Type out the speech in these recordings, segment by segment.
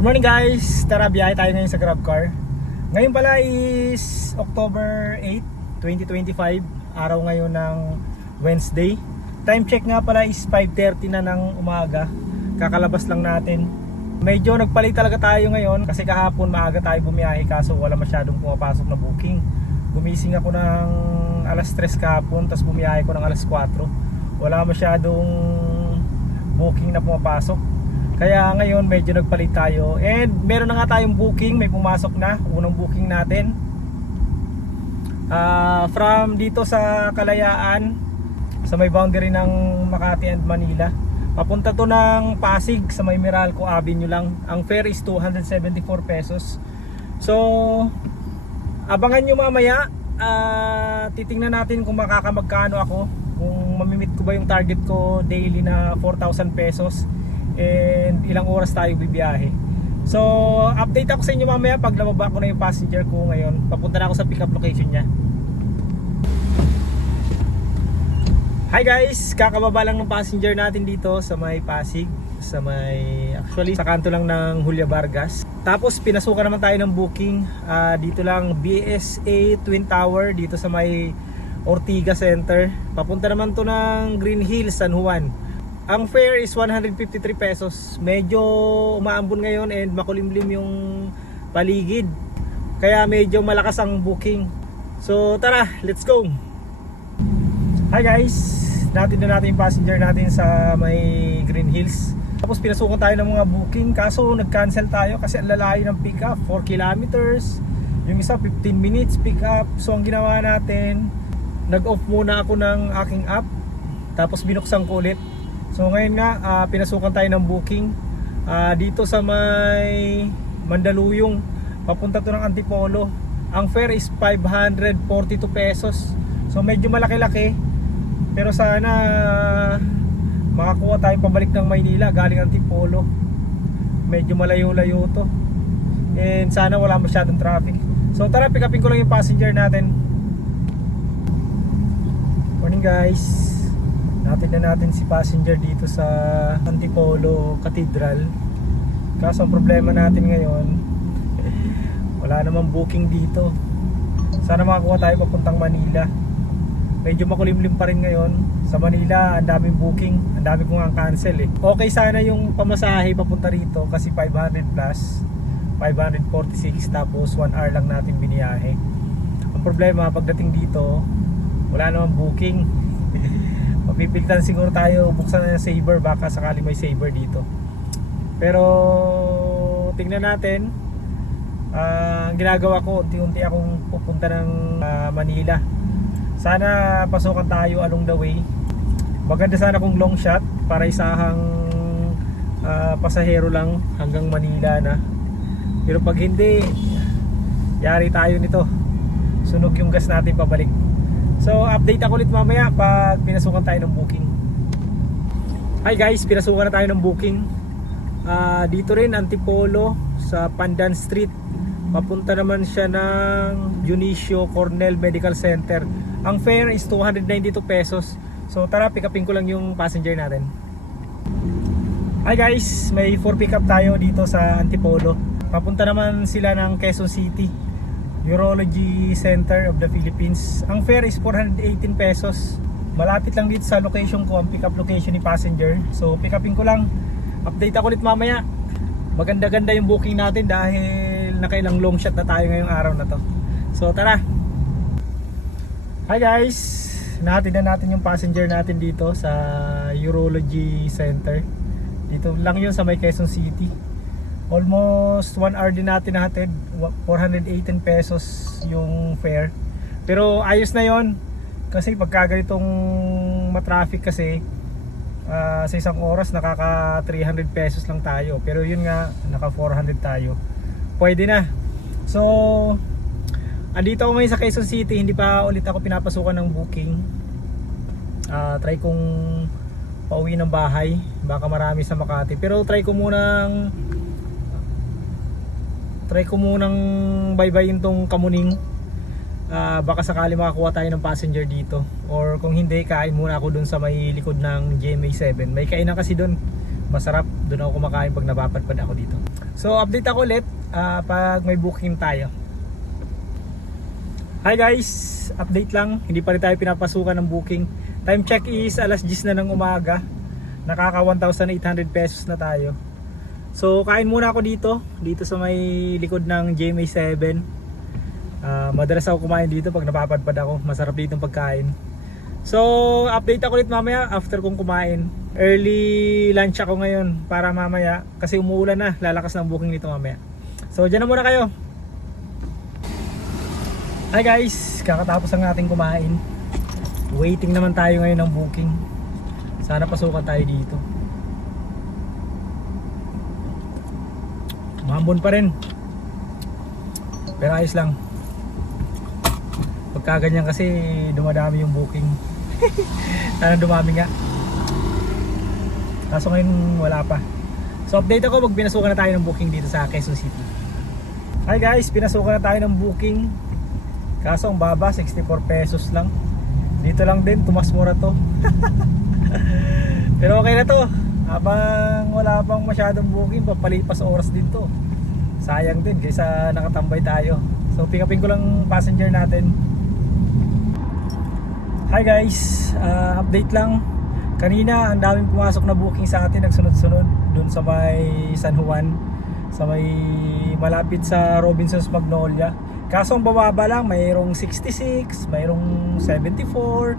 Good morning guys! Tara, biyahe tayo ngayon sa GrabCar. Ngayon pala is October 8, 2025. Araw ngayon ng Wednesday. Time check nga pala is 5.30 na ng umaga. Kakalabas lang natin. Medyo nagpalit talaga tayo ngayon kasi kahapon maaga tayo bumiyahe kaso wala masyadong pumapasok na booking. Gumising ako ng alas 3 kahapon tapos bumiyahe ko ng alas 4. Wala masyadong booking na pumapasok. Kaya ngayon medyo nagpalit tayo and meron na nga tayong booking, may pumasok na, unang booking natin. Ah, from dito sa Kalayaan sa may boundary ng Makati and Manila. Papunta to ng Pasig sa may Meralco Avenue lang. Ang fare is 274 pesos. So, abangan nyo mamaya. Ah, titingnan natin kung makakamagkano ako. Kung mamimit ko ba yung target ko daily na 4,000 pesos. And ilang oras tayo bibiyahe. So, update ako sa inyo mamaya pag lababa ko na yung passenger ko ngayon. Papunta na ako sa pickup location niya. Hi guys! Kakababa lang ng passenger natin dito sa may Pasig sa may actually sa kanto lang ng Julia Vargas tapos pinasukan naman tayo ng booking Ah, dito lang BSA Twin Tower dito sa may Ortiga Center papunta naman to ng Green Hills San Juan ang fare is 153 pesos medyo umaambon ngayon and makulimlim yung paligid kaya medyo malakas ang booking so tara let's go Hi guys! Natin na natin yung passenger natin sa may Green Hills. Tapos pinasukan tayo ng mga booking kaso nag-cancel tayo kasi ang lalayo ng pick up 4 kilometers. Yung isa 15 minutes pick up. So ang ginawa natin, nag-off muna ako ng aking app tapos binuksan ko ulit. So ngayon nga ah, pinasukan tayo ng booking Ah, dito sa may Mandaluyong papunta to ng Antipolo. Ang fare is 542 pesos. So medyo malaki-laki. Pero sana makakuha tayo pabalik ng Maynila galing Antipolo. Medyo malayo-layo to. And sana wala masyadong traffic. So tara, pick upin ko lang yung passenger natin. Morning guys. Natin na natin si passenger dito sa Antipolo Cathedral. Kaso ang problema natin ngayon, wala namang booking dito. Sana makakuha tayo papuntang Manila. Medyo makulimlim pa rin ngayon. Sa Manila, ang daming booking. Ang dami kong ang cancel eh. Okay sana yung pamasahe papunta rito kasi 500 plus. 546 tapos 1 hour lang natin biniyahe. Ang problema pagdating dito, wala namang booking. Mapipilitan siguro tayo buksan na saver baka sakali may saver dito. Pero tingnan natin. Ah, ang ginagawa ko, unti-unti akong pupunta ng ah, Manila. Sana pasukan tayo along the way. Maganda sana kung long shot para isahang ah, pasahero lang hanggang Manila na. Pero pag hindi, yari tayo nito. Sunog yung gas natin pabalik. So update ako ulit mamaya pag pinasukan tayo ng booking. Hi guys, pinasukan na tayo ng booking. Ah, dito rin Antipolo sa Pandan Street. Papunta naman siya ng Junicio Cornell Medical Center. Ang fare is 292 pesos. So tara, pick upin ko lang yung passenger natin. Hi guys, may 4 pick up tayo dito sa Antipolo. Papunta naman sila ng Quezon City. Urology Center of the Philippines. Ang fare is 418 pesos. Malapit lang dito sa location ko, ang pick up location ni passenger. So pick upin ko lang. Update ako ulit mamaya. Maganda-ganda yung booking natin dahil nakailang long shot na tayo ngayong araw na to. So tara. Hi guys. Natin na natin yung passenger natin dito sa Urology Center. Dito lang yun sa may Quezon City. Almost 1 hour din natin natin. 418 pesos yung fare. Pero ayos na yon kasi pagka ganitong matraffic kasi ah, sa isang oras nakaka 300 pesos lang tayo. Pero yun nga naka 400 tayo. Pwede na. So andito ako ngayon sa Quezon City, hindi pa ulit ako pinapasukan ng booking. Ah, try kong pauwi ng bahay, baka marami sa Makati. Pero try ko munang try ko munang baybayin tong Kamuning. Ah, baka sakali makakuha tayo ng passenger dito. Or kung hindi, kain muna ako dun sa may likod ng GMA7. May kainan kasi dun. Masarap. Doon ako kumakain pag napapadpad ako dito. So update ako ulit ah, pag may booking tayo. Hi guys, update lang. Hindi pa rin tayo pinapasukan ng booking. Time check is alas 10 na ng umaga. Nakaka 1,800 pesos na tayo. So kain muna ako dito, dito sa may likod ng GMA7. Ah, madalas ako kumain dito pag napapadpad ako. Masarap dito ang pagkain. So, update ako ulit mamaya after kong kumain. Early lunch ako ngayon para mamaya kasi umuulan na, lalakas ng booking nito mamaya. So, dyan na muna kayo. Hi guys, kakatapos ang ating kumain. Waiting naman tayo ngayon ng booking. Sana pasukan tayo dito. Mahambon pa rin. Pero ayos lang. Pagka ganyan kasi dumadami yung booking. Sana dumami nga. Kaso ngayon wala pa. So update ako pag pinasukan na tayo ng booking dito sa Quezon City. Hi guys, pinasukan na tayo ng booking. Kaso ang baba, 64 pesos lang. Dito lang din, tumas mura to. Pero okay na to. Habang wala pang masyadong booking, papalipas oras din to. Sayang din kaysa nakatambay tayo. So pick upin ko lang passenger natin. Hi guys, Ah, update lang. Kanina ang daming pumasok na booking sa atin nagsunod-sunod doon sa may San Juan, sa may malapit sa Robinsons Magnolia. Kaso ang bababa lang, mayroong 66, mayroong 74,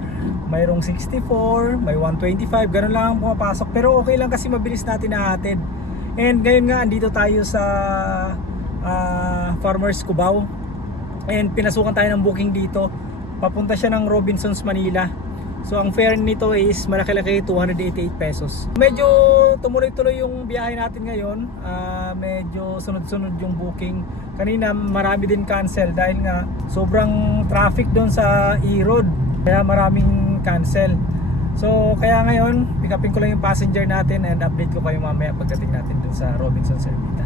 mayroong 64, may 125, ganun lang ang pumapasok. Pero okay lang kasi mabilis natin nahatid. And ngayon nga, andito tayo sa ah, Farmers Cubao. And pinasukan tayo ng booking dito. Papunta siya ng Robinsons, Manila. So ang fare nito is malaki-laki 288 pesos. Medyo tumuloy-tuloy yung biyahe natin ngayon. Ah, medyo sunod-sunod yung booking. Kanina marami din cancel dahil nga sobrang traffic doon sa E-Road. Kaya maraming cancel. So kaya ngayon, pick upin ko lang yung passenger natin and update ko kayo mamaya pagdating natin dun sa Robinson Servita.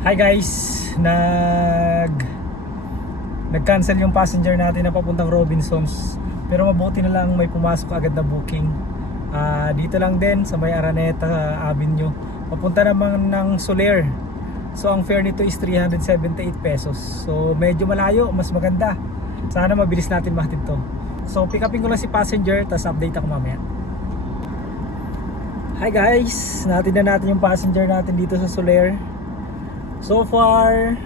Hi guys, nag nag-cancel yung passenger natin na papuntang Robinsons. Pero mabuti na lang may pumasok agad na booking. Ah, dito lang din sa may Araneta Avenue. Papunta naman ng Soler. So ang fare nito is 378 pesos. So medyo malayo, mas maganda. Sana mabilis natin mahatid to. So pick upin ko lang si passenger, tapos update ako mamaya. Hi guys, natin na natin yung passenger natin dito sa Soler. So far,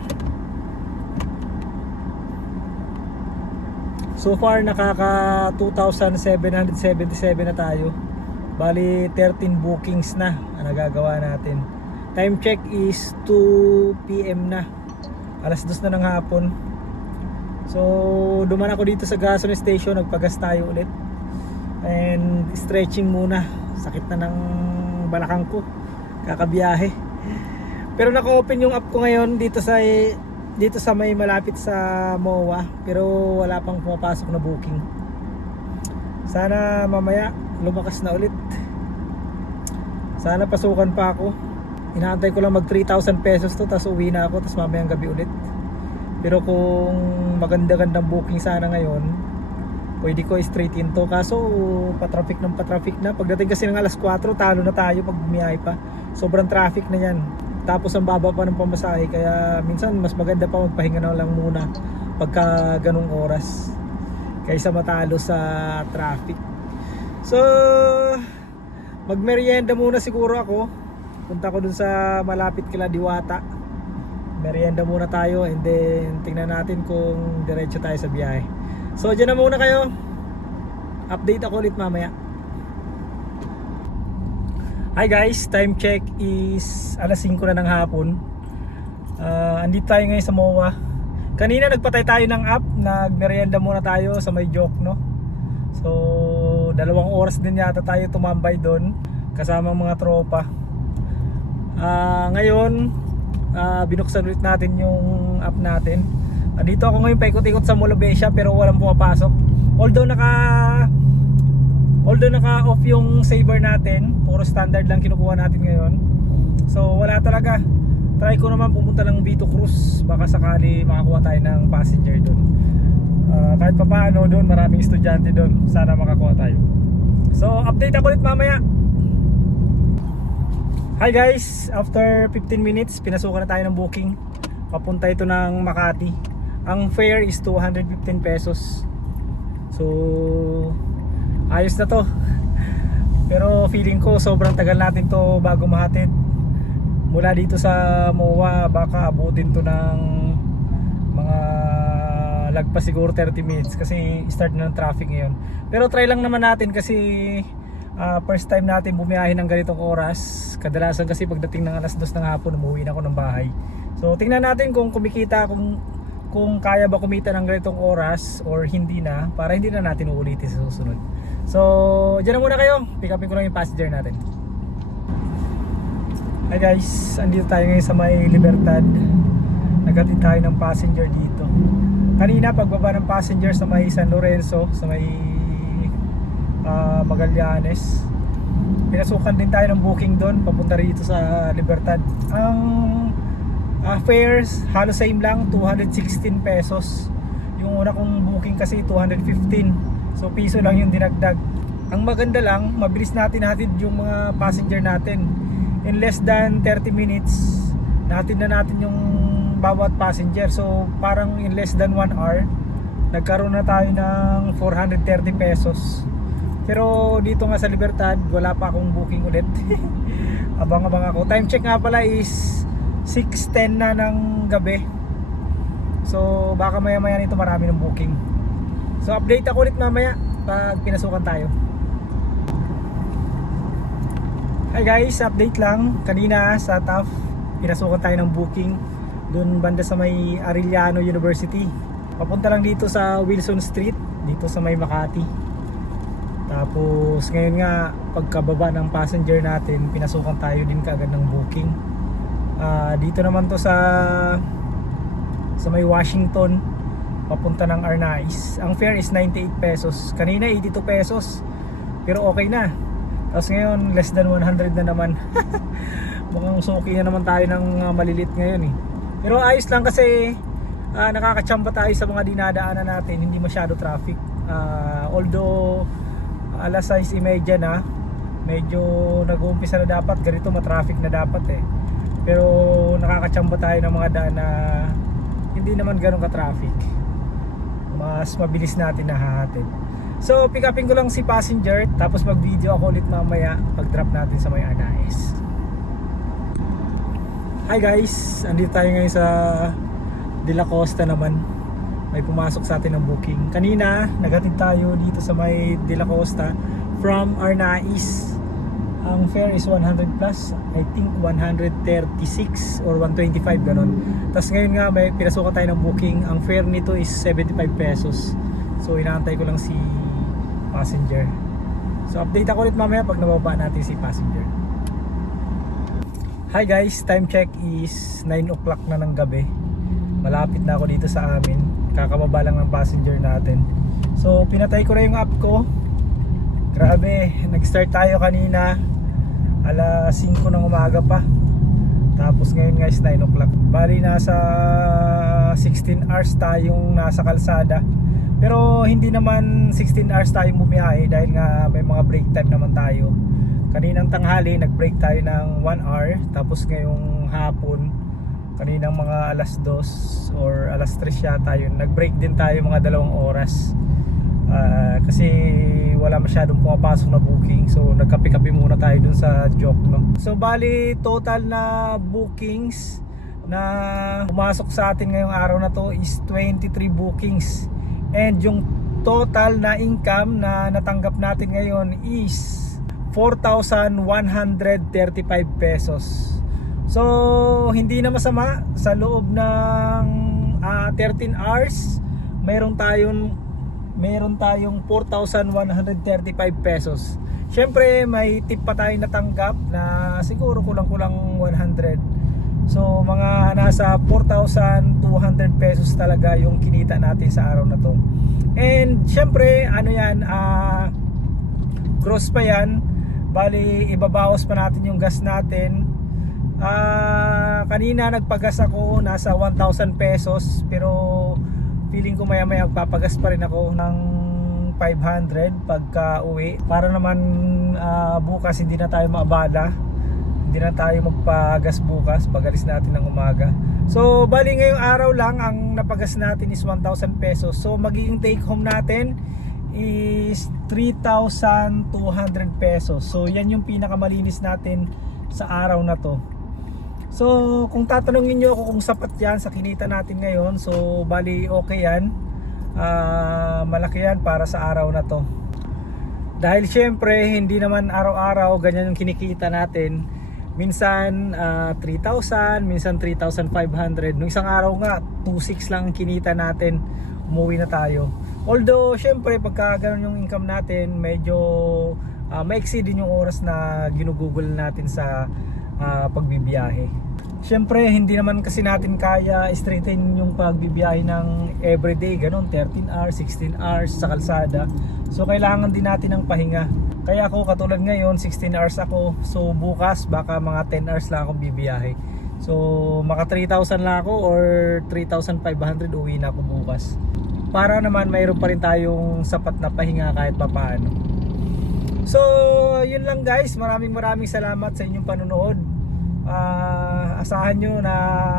So far nakaka 2,777 na tayo. Bali 13 bookings na ang nagagawa natin. Time check is 2 PM na. Alas 2 na ng hapon. So duman ako dito sa gasoline station, nagpagas tayo ulit. And stretching muna. Sakit na ng balakang ko. Kakabiyahe. Pero naka-open yung app ko ngayon dito sa dito sa may malapit sa MOA pero wala pang pumapasok na booking sana mamaya lumakas na ulit sana pasukan pa ako inaantay ko lang mag 3,000 pesos to tapos uwi na ako tapos mamayang gabi ulit pero kung maganda-gandang booking sana ngayon pwede ko straight in to. Kaso patraffic ng patraffic na. Pagdating kasi ng alas 4 talo na tayo pag bumiyahe pa. Sobrang traffic na yan. Tapos ang baba pa ng pamasahe kaya minsan mas maganda pa magpahinga na lang muna pagka ganong oras kaysa matalo sa traffic. So magmerienda muna siguro ako. Punta ko dun sa malapit kila Diwata merienda muna tayo and then tingnan natin kung diretso tayo sa biyahe so dyan na muna kayo update ako ulit mamaya Hi guys, time check is alas 5 na ng hapon. Uh, andito tayo ngayon sa MOA. Kanina nagpatay tayo ng app, nagmerienda muna tayo sa may joke no. So, dalawang oras din yata tayo tumambay doon kasama mga tropa. Ah, ngayon, ah, binuksan ulit natin yung app natin. Andito ako ngayon paikot-ikot sa Molobesia pero walang pumapasok. Although naka Although naka-off yung saver natin, puro standard lang kinukuha natin ngayon. So wala talaga. Try ko naman pumunta ng Vito Cruz. Baka sakali makakuha tayo ng passenger doon. Ah, kahit pa paano doon, maraming estudyante doon. Sana makakuha tayo. So update ako ulit mamaya. Hi guys, after 15 minutes, pinasukan na tayo ng booking. Papunta ito ng Makati. Ang fare is 215 pesos. So, ayos na to. Pero feeling ko sobrang tagal natin to bago mahatid. Mula dito sa MOA, baka abutin to ng mga lagpas siguro 30 minutes kasi start na ng traffic ngayon. Pero try lang naman natin kasi ah, first time natin bumiyahe ng ganitong oras. Kadalasan kasi pagdating ng alas 2 ng hapon, umuwi na ako ng bahay. So tingnan natin kung kumikita, kung kung kaya ba kumita ng ganitong oras or hindi na para hindi na natin uulitin sa susunod. So, dyan na muna kayo. Pick upin ko lang yung passenger natin. Hi guys, andito tayo ngayon sa may Libertad. Naghatid tayo ng passenger dito. Kanina pagbaba ng passenger sa may San Lorenzo, sa may ah, Magallanes. Pinasukan din tayo ng booking doon papunta rito sa Libertad. Ang ah, fares halos same lang 216 pesos. Yung una kong booking kasi 215. So piso lang yung dinagdag. Ang maganda lang, mabilis natin hatid yung mga passenger natin. In less than 30 minutes, natin na natin yung bawat passenger. So parang in less than 1 hour, nagkaroon na tayo ng 430 pesos. Pero dito nga sa Libertad, wala pa akong booking ulit. Abang-abang ako. Time check nga pala is 6.10 na ng gabi. So baka maya-maya nito marami ng booking. So update ako ulit mamaya pag pinasukan tayo. Hi guys, update lang. Kanina sa TAF, pinasukan tayo ng booking doon banda sa may Arellano University. Papunta lang dito sa Wilson Street, dito sa may Makati. Tapos ngayon nga pagkababa ng passenger natin, pinasukan tayo din kaagad ng booking. Ah, dito naman to sa sa may Washington papunta ng Arnais. Ang fare is 98 pesos. Kanina 82 pesos. Pero okay na. Tapos ngayon less than 100 na naman. Mukhang suki na naman tayo ng uh, malilit ngayon eh. Pero ayos lang kasi ah, nakakachamba tayo sa mga dinadaanan natin, hindi masyado traffic. Ah, although alas 6.30 na, medyo nag-uumpisa na dapat, ganito matraffic na dapat eh. Pero nakakachamba tayo ng mga daan na hindi naman ganun ka-traffic. Mas mabilis natin nahahatid. So, pick upin ko lang si passenger tapos mag-video ako ulit mamaya pag-drop natin sa may Anais. Hi guys, andito tayo ngayon sa De Costa naman. May pumasok sa atin ng booking. Kanina, naghatid tayo dito sa may De La Costa from Arnais. Ang fare is 100 plus. I think 136 or 125 ganun. Tapos ngayon nga may pinasukan tayo ng booking. Ang fare nito is 75 pesos. So inaantay ko lang si passenger. So update ako ulit mamaya pag nababa natin si passenger. Hi guys, time check is 9 o'clock na ng gabi. Malapit na ako dito sa amin. Kakababa lang ng passenger natin. So pinatay ko na yung app ko. Grabe, nag-start tayo kanina alas 5 ng umaga pa. Tapos ngayon guys 9 o'clock. Bali nasa 16 hours tayong nasa kalsada. Pero hindi naman 16 hours tayong bumiyahe dahil nga may mga break time naman tayo. Kaninang tanghali nag-break tayo ng 1 hour tapos ngayong hapon kaninang mga alas 2 or alas 3 yata yun nag-break din tayo mga dalawang oras. Ah, kasi wala masyadong pumapasok na booking so nagkape-kape muna tayo dun sa joke no. So bali total na bookings na pumasok sa atin ngayong araw na to is 23 bookings and yung total na income na natanggap natin ngayon is 4,135 pesos. So hindi na masama sa loob ng ah, 13 hours mayroon tayong meron tayong 4,135 pesos. Siyempre, may tip pa tayo natanggap na siguro kulang-kulang 100. So, mga nasa 4,200 pesos talaga yung kinita natin sa araw na to. And, siyempre, ano yan, ah, gross pa yan. Bali, ibabawas pa natin yung gas natin. Ah, kanina nagpagas ako nasa 1,000 pesos pero feeling ko maya maya magpapagas pa rin ako ng 500 pagka uwi. Para naman ah, bukas hindi na tayo maabala. Hindi na tayo magpagas bukas pagalis natin ng umaga. So bali ngayong araw lang ang napagas natin is 1,000 pesos. So magiging take home natin is 3,200 pesos. So yan yung pinakamalinis natin sa araw na to so kung tatanungin nyo ako kung sapat yan sa kinita natin ngayon so bali okay yan Ah, malaki yan para sa araw na to dahil syempre hindi naman araw-araw ganyan yung kinikita natin. Minsan ah, 3,000, minsan 3,500. Nung isang araw nga 2,600 lang ang kinita natin. Umuwi na tayo. Although syempre pagka ganun yung income natin, medyo uh, maiksi din yung oras na ginugugol natin sa ah, pagbibiyahe. Syempre, hindi naman kasi natin kaya straighten yung pagbibiyahe ng everyday, ganun, 13 hours, 16 hours sa kalsada. So, kailangan din natin ng pahinga. Kaya ako, katulad ngayon, 16 hours ako. So, bukas, baka mga 10 hours lang ako bibiyahe. So, maka 3,000 lang ako or 3,500 uwi na ako bukas. Para naman mayroon pa rin tayong sapat na pahinga kahit papaano. So, yun lang guys. Maraming maraming salamat sa inyong panonood. Ah, asahan nyo na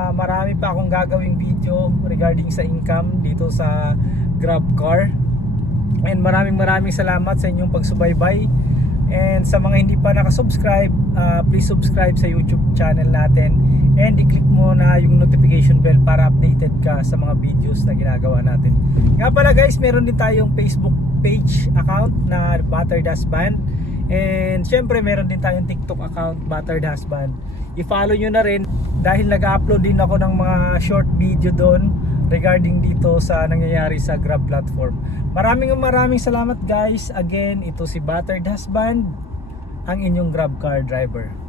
marami pa akong gagawing video regarding sa income dito sa Grab Car. And maraming maraming salamat sa inyong pagsubaybay. And sa mga hindi pa nakasubscribe, ah, please subscribe sa YouTube channel natin. And i-click mo na yung notification bell para updated ka sa mga videos na ginagawa natin. Nga pala guys, meron din tayong Facebook page account na Battered Husband. And syempre meron din tayong TikTok account Battered Husband. I-follow nyo na rin dahil nag-upload din ako ng mga short video doon regarding dito sa nangyayari sa Grab platform. Maraming maraming salamat guys. Again, ito si Battered Husband, ang inyong Grab car driver.